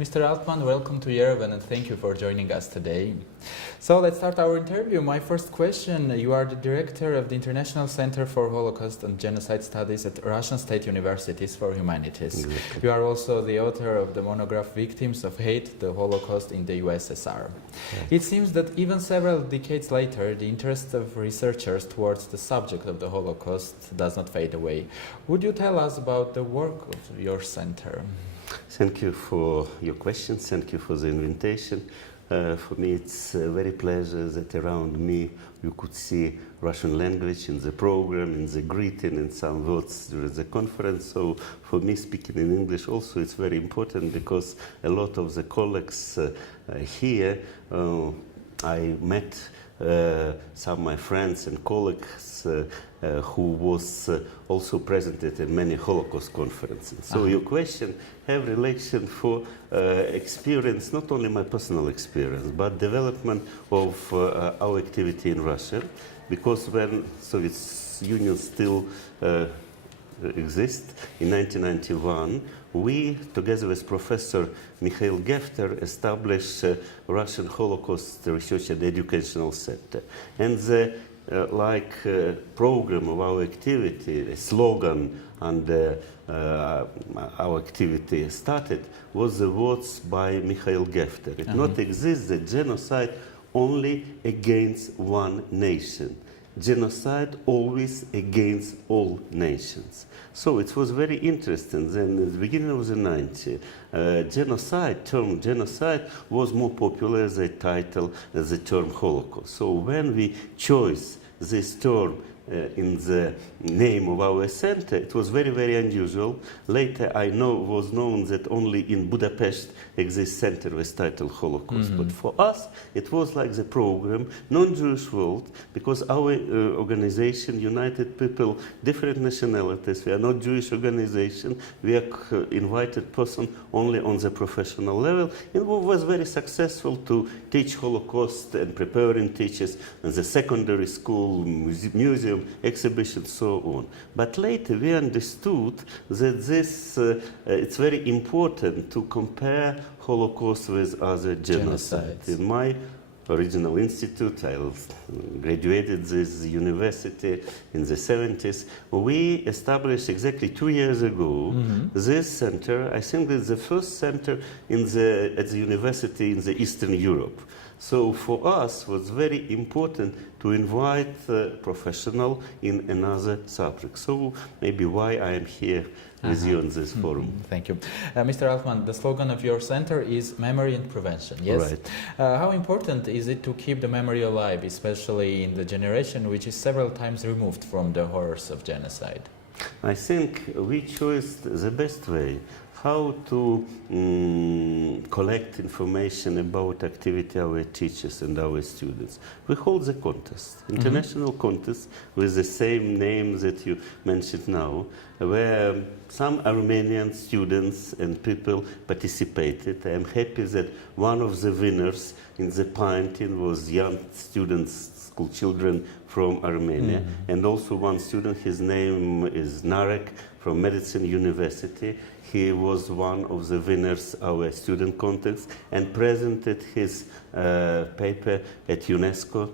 Mr. Altman, welcome to Yerevan and thank you for joining us today. So let's start our interview. My first question, you are the director of the International Center for Holocaust and Genocide Studies at Russian State Universities for Humanities. Exactly. You are also the author of the monograph Victims of Hate, the Holocaust in the USSR. Right. It seems that even several decades later, the interest of researchers towards the subject of the Holocaust does not fade away. Would you tell us about the work of your center? Thank you for your questions. Thank you for the invitation. For me, it's a very pleasure that around me you could see Russian language in the program, in the greeting, and some words during the conference. So for me, speaking in English also it's very important because a lot of the colleagues here, I met some of my friends and colleagues who was also present at many Holocaust conferences. So your question have relation for experience, not only my personal experience, but development of our activity in Russia, because when Soviet Union still exist in 1991, we, together with Professor Mikhail Gefter, established Russian Holocaust Research and Educational Center. And the program of our activity, a slogan and our activity started, was the words by Mikhail Gefter. It not exists the genocide only against one nation. Genocide always against all nations. So it was very interesting. Then at the beginning of the 90s, term genocide was more popular as a title as the term Holocaust. So when we chose this term in the name of our center, it was very, very unusual. Later I was known that only in Budapest exists center with title Holocaust. But for us, it was like the program, non-Jewish world, because our organization united people, different nationalities. We are not Jewish organization. We are invited person only on the professional level. And we was very successful to teach Holocaust and preparing teachers in the secondary school, museum, exhibition, so on. But later we understood that this it's very important to compare Holocaust with other genocides. In my original institute, I graduated this university in the 70s. We established exactly 2 years ago this center. I think it's the first center at the university in the Eastern Europe. So for us, it was very important to invite professional in another subject. So maybe why I am here with you on this forum. Thank you. Mr. Altman, the slogan of your center is memory and prevention, yes? Right. How important is it to keep the memory alive, especially in the generation which is several times removed from the horrors of genocide? I think we chose the best way how to collect information about activity of our teachers and our students. We hold the contest, international contest with the same name that you mentioned now, where some Armenian students and people participated. I am happy that one of the winners in the painting was young students, school children from Armenia, and also one student, his name is Narek, from Medicine University. He was one of the winners of our student contest and presented his paper at UNESCO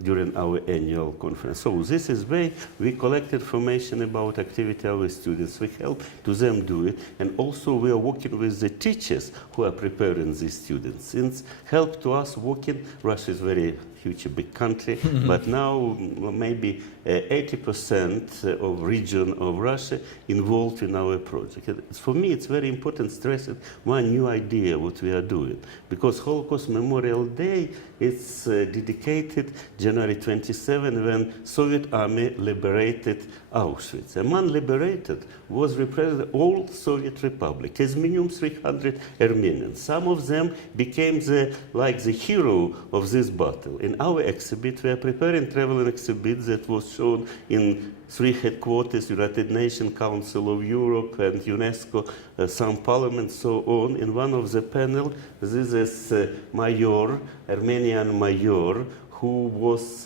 during our annual conference. So this is where we collect information about activity of our students. We help to them do it, and also we are working with the teachers who are preparing these students. Since help to us working, Russia is very huge, a big country, but now maybe 80% of region of Russia involved in our project. For me, it's very important stressing one new idea what we are doing, because Holocaust Memorial Day is dedicated January 27 when Soviet army liberated Auschwitz. Among liberated was represented all Soviet Republic, as minimum 300 Armenians. Some of them became the hero of this battle. In our exhibit, we are preparing travel exhibit that was shown in 3 headquarters, United Nations, Council of Europe, and UNESCO, some parliament, so on. In one of the panel, this is Mayor, Armenian Mayor, who was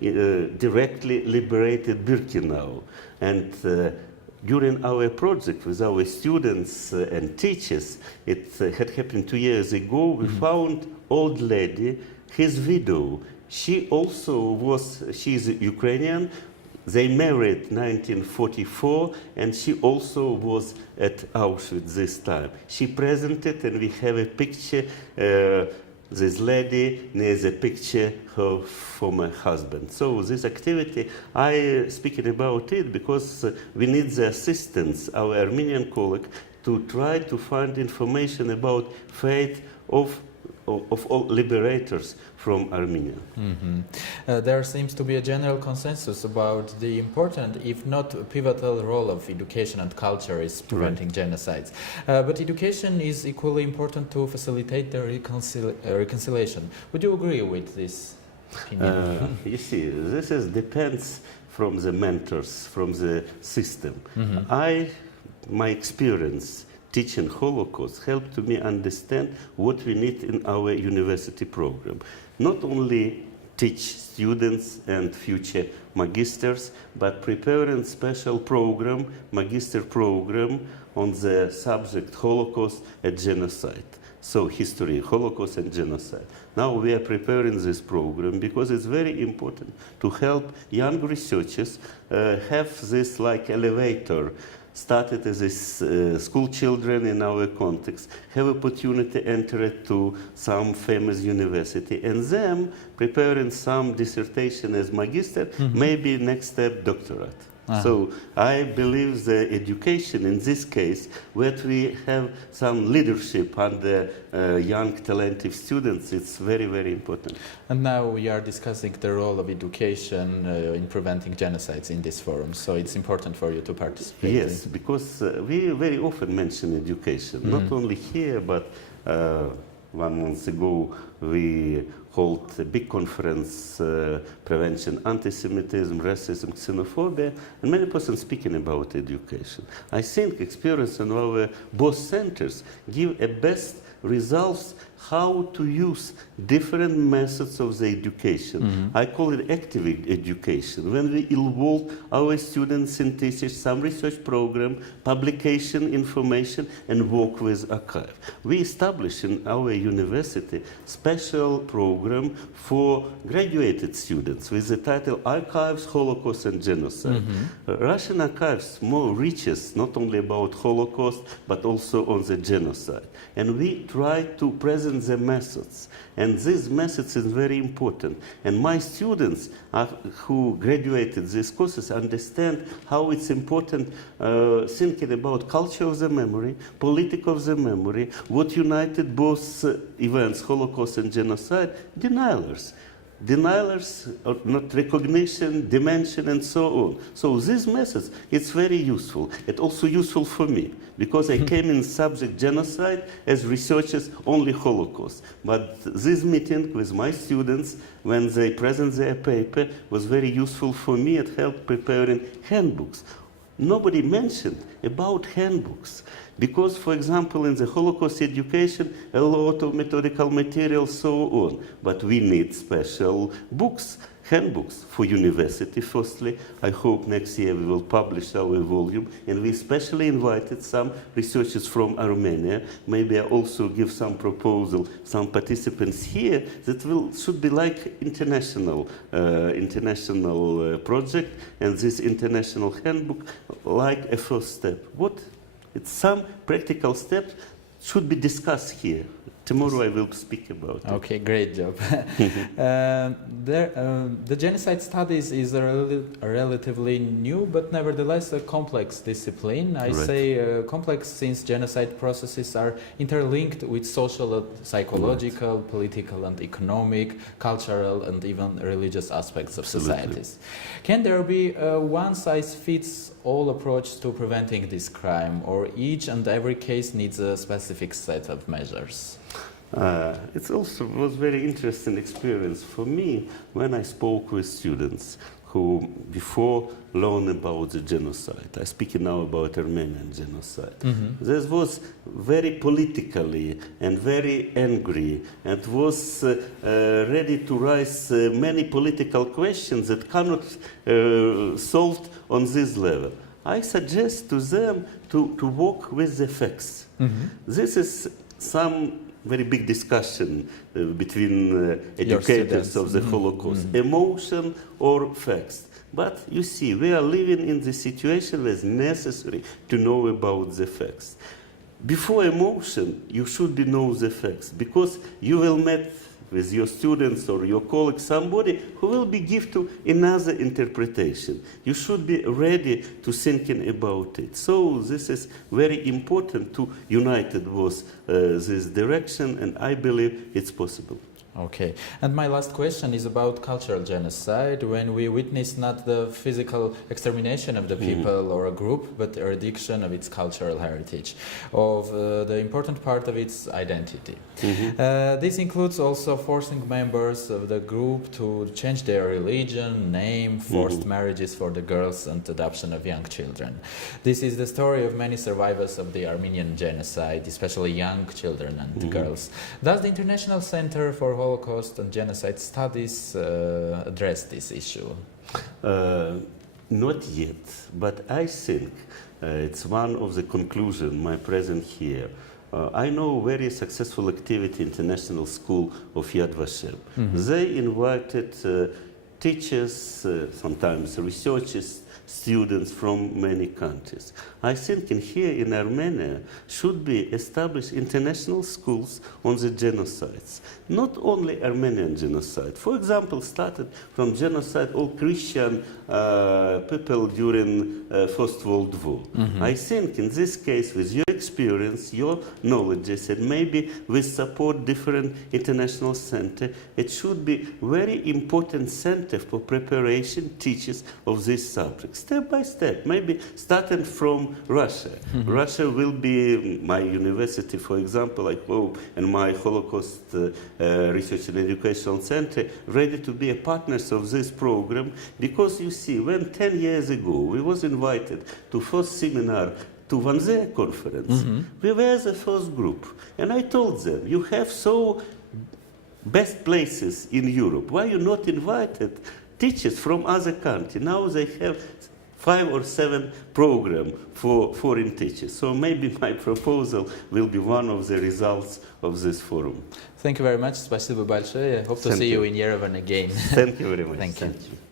directly liberated Birkenau. And during our project with our students and teachers, it had happened 2 years ago, we found old lady, his widow. She is Ukrainian. They married 1944, and she also was at Auschwitz this time. She presented, and we have a picture, this lady near the picture of her former husband. So this activity, I speaking about it because we need the assistance, our Armenian colleague, to try to find information about fate of all liberators from Armenia. There seems to be a general consensus about the important, if not pivotal, role of education and culture is preventing genocides. But education is equally important to facilitate the reconciliation. Would you agree with this opinion? You see, this depends from the mentors, from the system. My experience teaching Holocaust helped to me understand what we need in our university program. Not only teach students and future magisters, but preparing special program, magister program on the subject Holocaust and Genocide. So history, Holocaust and Genocide. Now we are preparing this program because it's very important to help young researchers have this like elevator. Started as school children in our context, have opportunity enter to some famous university, and then preparing some dissertation as magister, maybe next step doctorate. So I believe the education in this case, where we have some leadership under young talented students, it's very, very important. And now we are discussing the role of education in preventing genocides in this forum, so it's important for you to participate. Yes, because we very often mention education, not only here, but 1 month ago we hold a big conference, prevention anti-Semitism, racism, xenophobia, and many persons speaking about education. I think experience in our both centers give a best results how to use different methods of the education. I call it active education. When we involve our students in teachers, some research program, publication information, and work with archive. We establish in our university special program for graduated students with the title Archives, Holocaust and Genocide. Russian archives more reaches not only about Holocaust, but also on the genocide. And we try to present the methods. And these methods is very important. And my students who graduated these courses understand how it's important thinking about culture of the memory, politics of the memory, what united both events, Holocaust and genocide, denialers. Denialers, not recognition, dimension, and so on. So these methods, it's very useful. It's also useful for me, because I came in subject genocide as researchers only Holocaust. But this meeting with my students, when they present their paper, was very useful for me. It helped preparing handbooks. Nobody mentioned about handbooks. Because, for example, in the Holocaust education, a lot of methodical material, so on. But we need special books, handbooks for university, firstly. I hope next year we will publish our volume. And we especially invited some researchers from Armenia. Maybe I also give some proposal, some participants here that should be like international project. And this international handbook, like a first step. It's some practical steps should be discussed here. Tomorrow I will speak about it. Okay, great job. The genocide studies is a relatively new, but nevertheless a complex discipline. I say complex since genocide processes are interlinked with social, psychological, political and economic, cultural and even religious aspects of societies. Can there be a one-size-fits-all approach to preventing this crime, or each and every case needs a specific set of measures? It also was very interesting experience for me when I spoke with students who before learned about the genocide. I'm speaking now about Armenian genocide. This was very politically and very angry and was ready to raise many political questions that cannot solved on this level. I suggest to them to work with the facts. This is some very big discussion between educators of the Holocaust, emotion or facts. But you see, we are living in the situation where it's necessary to know about the facts. Before emotion, you should know the facts, because you will meet with your students or your colleagues somebody who will be give to another interpretation. You should be ready to thinking about it. So this is very important to unite with this direction, and I believe it's possible. Okay, and my last question is about cultural genocide, when we witness not the physical extermination of the people or a group, but eradication of its cultural heritage, of the important part of its identity. This includes also forcing members of the group to change their religion, name, forced marriages for the girls, and adoption of young children. This is the story of many survivors of the Armenian genocide, especially young children and girls. Does the International Center for Holocaust and Genocide Studies address this issue? Not yet, but I think it's one of the conclusions, my presence here. I know very successful activity International School of Yad Vashem. They invited teachers, sometimes researchers, students from many countries. I think here in Armenia should be established international schools on the genocides. Not only Armenian genocide. For example, started from genocide all Christian people during First World War. I think in this case, with your experience, your knowledge, and maybe with support different international center, it should be very important center for preparation teachers of this subject. Step by step, maybe starting from Russia. Russia will be my university, for example, I hope, and my Holocaust Research and Educational Center ready to be a partners of this program, because you see, when 10 years ago we was invited to first seminar to Wannsee conference, we were the first group, and I told them, you have so best places in Europe, why you not invited teachers from other countries? Now they have 5 or 7 programs for foreign teachers. So maybe my proposal will be one of the results of this forum. Thank you very much. Спасибо большое. Hope to see you in Yerevan again. Thank you very much. Thank you.